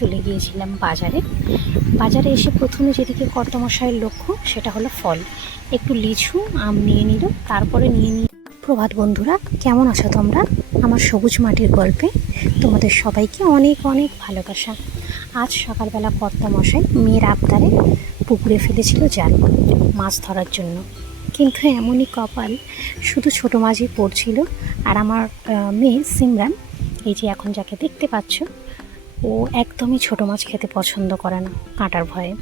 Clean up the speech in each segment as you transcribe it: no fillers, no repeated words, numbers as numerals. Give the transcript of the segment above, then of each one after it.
চলে গিয়েছিলাম বাজারে এসে প্রথমে যেদিকে কর্তামশাইয়ের লক্ষ্য সেটা হলো ফল। একটু লিচু আম নিয়ে নিল, তারপরে নিয়ে নিয়ে প্রভাত বন্ধুরা, কেমন আছো তোমরা? আমার সবুজ মাটির গল্পে তোমাদের সবাইকে অনেক অনেক ভালোবাসা। আজ সকালবেলা কর্তামশাই মেয়ের আবদারে পুকুরে ফেলেছিল জাল মাছ ধরার জন্য, কিন্তু এমনই কপাল, শুধু ছোটো মাছই পড়ছিল। আর আমার মেয়ে সিমরান, এই যে এখন যাকে দেখতে পাচ্ছ, ও একদমই ছোটো মাছ খেতে পছন্দ করে না কাঁটার ভয়ে।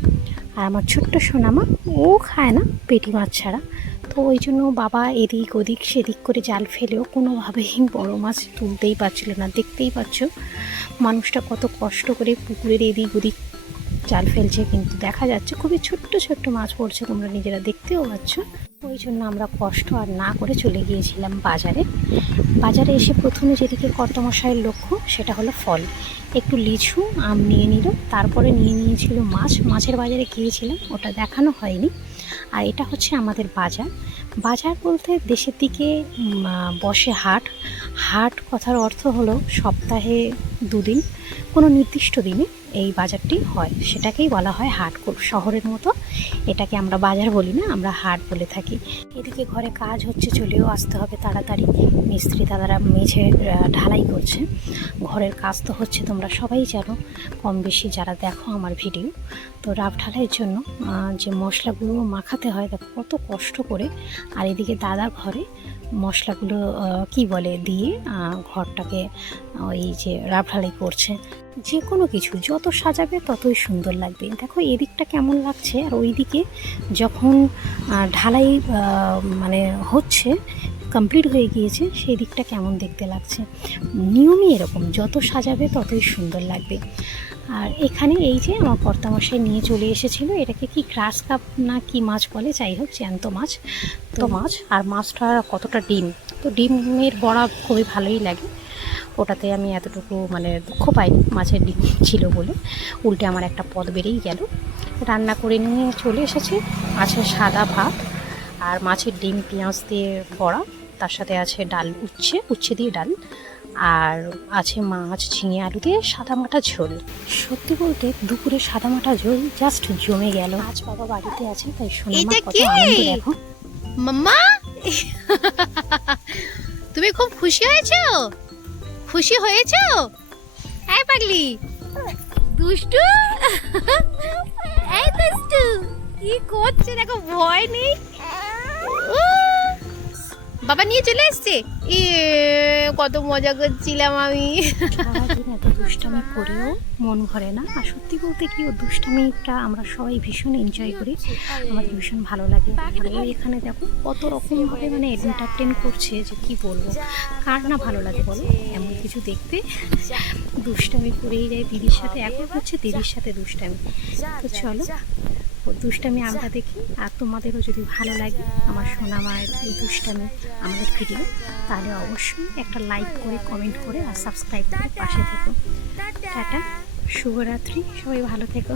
আর আমার ছোট্ট সোনামা, ও খায় না পেটি মাছ ছাড়া। তো ওই জন্য বাবা এদিক ওদিক সেদিক করে জাল ফেলেও কোনোভাবেই বড় মাছ তুলতেই পারছিল না। দেখতেই পাচ্ছ মানুষটা কত কষ্ট করে পুকুরের এদিক ওদিক জাল ফেলছে, কিন্তু দেখা যাচ্ছে খুবই ছোট্ট ছোট্ট মাছ পড়ছে, তোমরা নিজেরা দেখতেও পাচ্ছ। ওই জন্য আমরা কষ্ট আর না করে চলে গিয়েছিলাম বাজারে এসে প্রথমে যেদিকে কর্তামশাইয়ের লক্ষ্য সেটা হলো ফল। একটু লিচু আম নিয়ে নিল, তারপরে নিয়ে নিয়েছিল মাছের বাজারে গিয়েছিলাম, ওটা দেখানো হয়নি। আর এটা হচ্ছে আমাদের বাজার বলতে দেশের দিকে বসে হাট কথার অর্থ হলো সপ্তাহে দুদিন কোনো নির্দিষ্ট দিনে এই বাজারটি হয়, সেটাকেই বলা হয় হাট। শহরের মতো এটাকে আমরা বাজার বলি না, আমরা হাট বলে থাকি। এদিকে ঘরে কাজ হচ্ছে, চলেও আসতে হবে তাড়াতাড়ি। মিস্ত্রি দাদারা মেঝে ঢালাই করছে, ঘরের কাজ তো হচ্ছে, তোমরা সবাই জানো কম বেশি যারা দেখো আমার ভিডিও। তো রাফ ঢালাইয়ের জন্য যে মশলাগুলো মাখাতে হয়, দেখো কত কষ্ট করে। আর এদিকে দাদা ঘরে মশলাগুলো দিয়ে ঘরটাকে ওই যে রাফ ঢালাই করছে। যে কোনো কিছু যত সাজাবে ততই সুন্দর লাগবে। দেখো এদিকটা কেমন লাগছে, আর ওই দিকে যখন ঢালাই হচ্ছে, কমপ্লিট হয়ে গিয়েছে, সেই দিকটা কেমন দেখতে লাগছে। নিয়মই এরকম, যত সাজাবে ততই সুন্দর লাগবে। আর এখানে এই যে আমার কর্তামশাই নিয়ে চলে এসেছিলো, এটাকে কি গ্রাস কাপ না কি মাছ বলে, যাই হোক জ্যান্ত মাছ। তো মাছ আর মাছটা কতটা ডিম, তো ডিমের বড়া খুবই ভালোই লাগে। ওটাতে আমি এতটুকু দুঃখ পাইনি মাছের ডিম ছিল বলে, উল্টে আমার একটা পদ বেড়েই গেল। রান্না করে নিয়ে চলে এসেছি, আছে সাদা ভাত আর মাছের ডিম পেঁয়াজ দিয়ে বড়া, তার সাথে আছে ডাল, উচ্ছে দিয়ে ডাল, আর আছে মাছ ঝিঙে আলু দিয়ে সাদামাটা ঝোল। সত্যি বলতে দুপুরে সাদামাটা ঝোল জাস্ট জমে গেল। আজ বাবা বাড়িতে আছে, তাই সোনামা কত আনন্দ দেখো। মাম্মা, তুমি খুব খুশি হয়েছো? এই পাগলি দুষ্টু, এই দুষ্টু কি করছে দেখো, ভয় নেই। বাবা নিয়ে চলে এসছে, কত মজা করছিলাম আমি। সারাদিন এত দুষ্টামি করেও মন ভরে না। আর সত্যি বলতে কি, ও দুষ্টামিটা আমরা সবাই ভীষণ এনজয় করি, আমাদের ভীষণ ভালো লাগে। আর এখানে দেখো কত রকমভাবে এন্টারটেন করছে, যে কি বলবো, কার না ভালো লাগে বলো এমন কিছু দেখতে। দুষ্টামি করেই যায় দিদির সাথে, এখন হচ্ছে দিদির সাথে দুষ্টামি। তো চলো দুষ্টামি আমরা দেখি, আর তোমাদেরও যদি ভালো লাগে আমার সোনামায়ের এই দুষ্টামি আমাদের ভিডিও, তাহলে অবশ্যই একটা লাইক করে কমেন্ট করে আর সাবস্ক্রাইব করে পাশে থেকো। টাটা, শুভরাত্রি, সবাই ভালো থেকো।